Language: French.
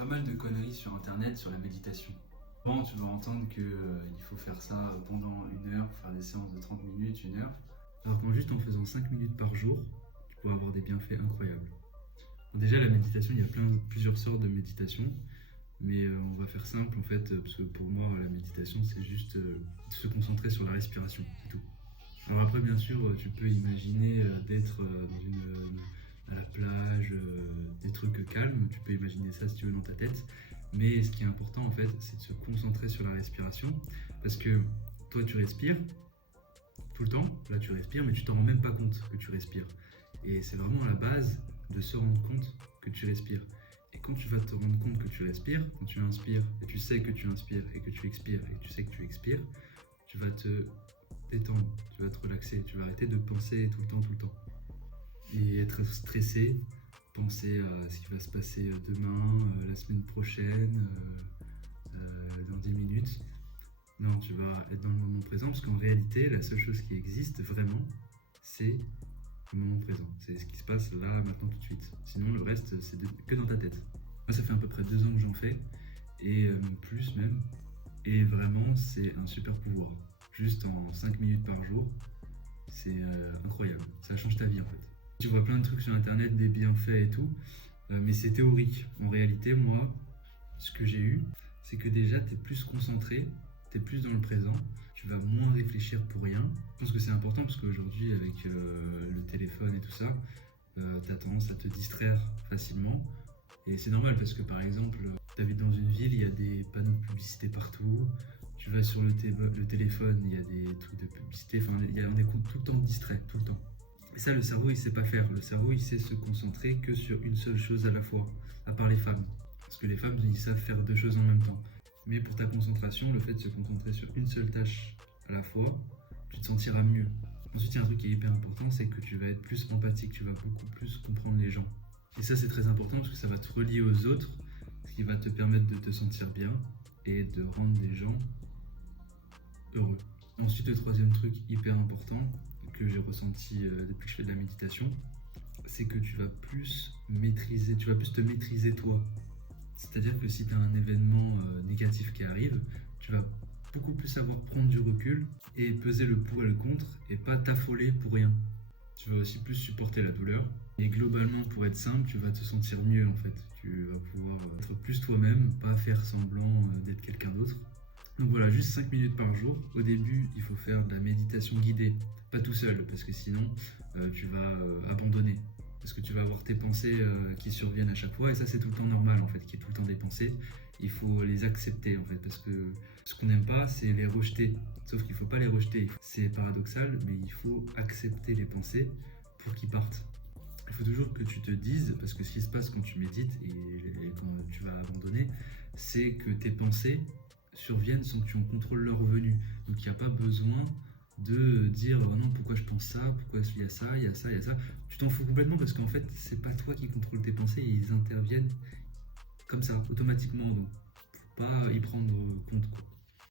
pas mal de conneries sur internet sur la méditation. Bon, tu vas entendre qu'il faut faire ça pendant une heure, faire des séances de 30 minutes, une heure. Alors qu'en juste en faisant 5 minutes par jour, tu pourras avoir des bienfaits incroyables. Bon, déjà, la méditation, il y a plusieurs sortes de méditation, mais on va faire simple en fait, parce que pour moi, la méditation, c'est juste se concentrer sur la respiration, c'est tout. Alors après, bien sûr, tu peux imaginer d'être à la plage, des trucs calmes, tu peux imaginer ça si tu veux dans ta tête, mais ce qui est important en fait, c'est de se concentrer sur la respiration, parce que toi tu respires tout le temps, là tu respires, mais tu t'en rends même pas compte que tu respires. Et c'est vraiment la base de se rendre compte que tu respires. Et quand tu vas te rendre compte que tu respires, quand tu inspires, et tu sais que tu inspires, et que tu expires, et que tu sais que tu expires, tu vas te détendre, tu vas te relaxer, tu vas arrêter de penser tout le temps, et être stressé, penser à ce qui va se passer demain, la semaine prochaine, dans 10 minutes. Non, tu vas être dans le moment présent parce qu'en réalité, la seule chose qui existe vraiment, c'est le moment présent. C'est ce qui se passe là, maintenant, tout de suite. Sinon, le reste, c'est que dans ta tête. Moi, ça fait à peu près 2 ans que j'en fais, et plus même. Et vraiment, c'est un super pouvoir. Juste en 5 minutes par jour, c'est incroyable. Ça change ta vie en fait. Tu vois plein de trucs sur internet, des bienfaits et tout, mais c'est théorique. En réalité, moi, ce que j'ai eu, c'est que déjà, tu es plus concentré, tu es plus dans le présent, tu vas moins réfléchir pour rien. Je pense que c'est important parce qu'aujourd'hui, avec le téléphone et tout ça, tu as tendance à te distraire facilement. Et c'est normal parce que par exemple, tu habites dans une ville, il y a des panneaux de publicité partout. Tu vas sur le téléphone, il y a des trucs de publicité, enfin, on est tout le temps distrait, tout le temps. Et ça, le cerveau, il sait pas faire. Le cerveau, il sait se concentrer que sur une seule chose à la fois, à part les femmes. Parce que les femmes, ils savent faire 2 choses en même temps. Mais pour ta concentration, le fait de se concentrer sur une seule tâche à la fois, tu te sentiras mieux. Ensuite, il y a un truc qui est hyper important, c'est que tu vas être plus empathique, tu vas beaucoup plus comprendre les gens. Et ça, c'est très important parce que ça va te relier aux autres, ce qui va te permettre de te sentir bien et de rendre les gens heureux. Ensuite, le troisième truc hyper important que j'ai ressenti depuis que je fais de la méditation, c'est que tu vas plus te maîtriser toi. C'est-à-dire que si tu as un événement négatif qui arrive, tu vas beaucoup plus savoir prendre du recul et peser le pour et le contre et pas t'affoler pour rien. Tu vas aussi plus supporter la douleur. Et globalement, pour être simple, tu vas te sentir mieux en fait. Tu vas pouvoir être plus toi-même, pas faire semblant d'être quelqu'un d'autre. Donc voilà, juste 5 minutes par jour. Au début, il faut faire de la méditation guidée, pas tout seul, parce que sinon, tu vas abandonner. Parce que tu vas avoir tes pensées qui surviennent à chaque fois, et ça c'est tout le temps normal en fait, qu'il y ait tout le temps des pensées. Il faut les accepter en fait, parce que ce qu'on n'aime pas, c'est les rejeter. Sauf qu'il ne faut pas les rejeter. C'est paradoxal, mais il faut accepter les pensées pour qu'ils partent. Il faut toujours que tu te dises, parce que ce qui se passe quand tu médites et quand tu vas abandonner, c'est que tes pensées surviennent sans que tu en contrôles leur venue. Donc il n'y a pas besoin de dire oh non, pourquoi je pense ça, pourquoi il y a ça, il y a ça, il y a ça. Tu t'en fous complètement parce qu'en fait, c'est pas toi qui contrôle tes pensées et ils interviennent comme ça, automatiquement. Donc faut pas y prendre compte, quoi.